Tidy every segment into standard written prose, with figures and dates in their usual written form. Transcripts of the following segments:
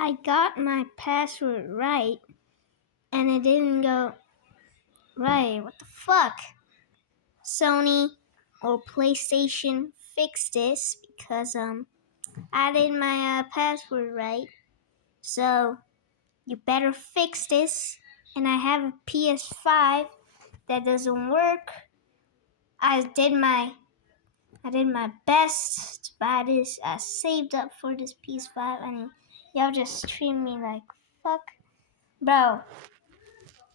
I got my password right, and it didn't go right. What the fuck? Sony or PlayStation, fix this because I did my password right. So you better fix this. And I have a PS5 that doesn't work. I did my best to buy this. I saved up for this PS5 and y'all just treat me like fuck. Bro,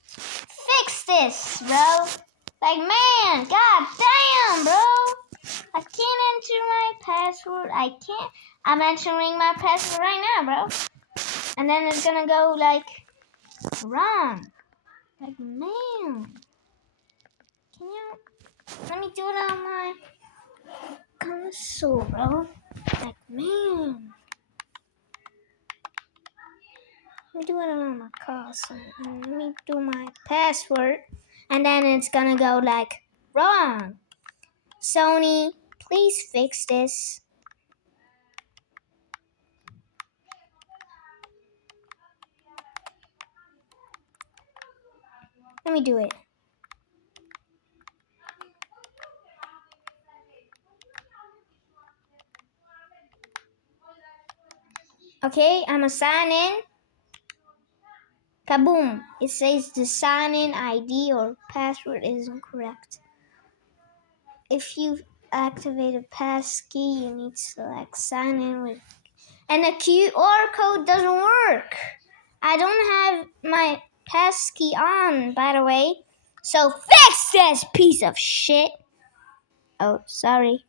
fix this, bro. Like, man, god damn, bro. I can't enter my password. I'm entering my password right now, bro. And then it's gonna go like wrong. Like, man. Can you let me do it on my console, bro? Like, man. Let me do it on my console. And let me do my password. And then it's gonna go like wrong. Sony, please fix this. Let me do it. Okay, I'm gonna sign in. Kaboom! It says the sign-in ID or password is incorrect. If you activate a passkey, you need to select sign in with. And the QR code doesn't work. I don't have my passkey on, by the way. So fix this piece of shit. Oh, sorry.